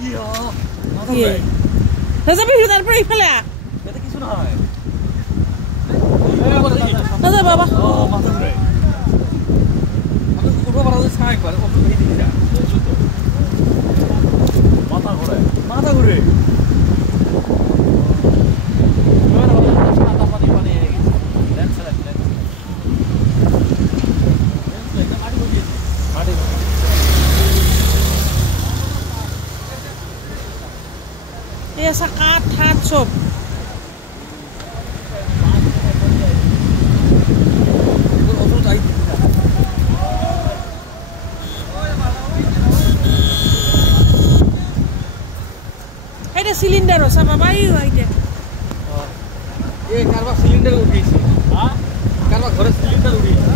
ইয়া মাথা ইয়ে। ঘুরে যাবি তারপরে ইফালে এটা কিছু না হয় না বাবা ও মাথা ঘুরে আমি উঠো পারা যায় ছাই করে ওকে ভেই দিই যা মাথা ঘুরে সাদা পানি পানি লেন্স এটা মাটি বসিয়েছে মাটি এই আছে কাঠ ঠাট সব এটা সিলিন্ডার আছে বাবা এই আইতে এই কারবা সিলিন্ডার উঠিয়েছে হ্যাঁ কারবা ঘরে সিলিন্ডার উঠিয়েছে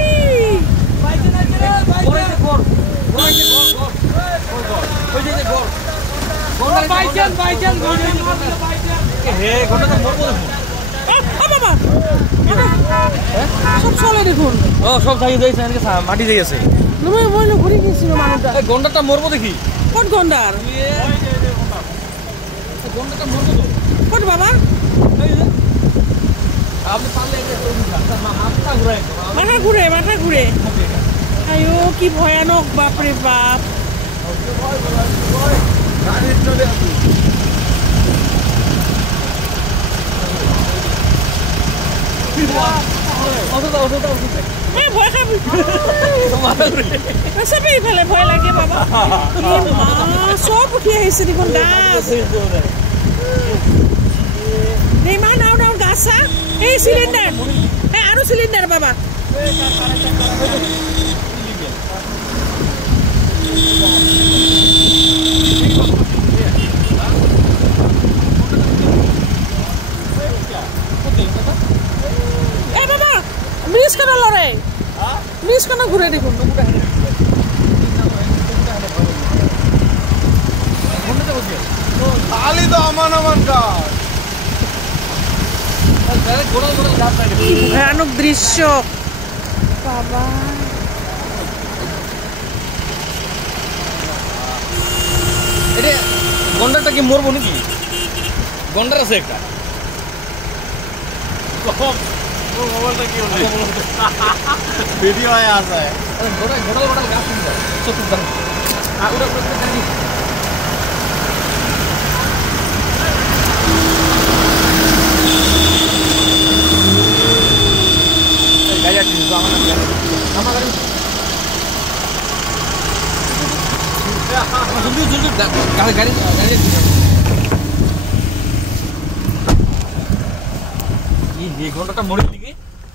এই বাইকে না রে বাইকে ঘর বাইজান হে ঘরটা তো মরবো বাবা সব চলে দেখুন ও সব থাকি যাইছে এনকে মাটি যাই আছে তুমি মই ঘুরে গেছিল মানুষটা এই গন্ডাটা মরবো দেখি কোন গন্ডার গন্ডাটা মরবো তো কোন বাবা আপনি পারলে মাথা ঘুরে আয়ো কি ভয়ানক বাপরে বাপ ভয় খাবি সবেই ইফালে ভয় লাগে বাবা সব উঠি আহিছে দেখোন গাছ ইমান ডাঙৰ ডাঙৰ গাছ চা এই চিলিণ্ডাৰ এই আৰু চিলিণ্ডাৰ বাবা ব্রিজ কেন লড়ে ব্রিজ কেন ঘুরে দেখুন খালি তো আমান গাছ ভয়ানক দৃশ্য বাবা এটা গন্ডারটা কি মরবো নাকি গন্ডার আছে একটা ভিডিও আয় আছে ঘোড়া গাছ চতুর্দান গাড়ি আছে আমার গাড়ি জলদি গাড়ি এই ঘন্টাটা মরে দিকে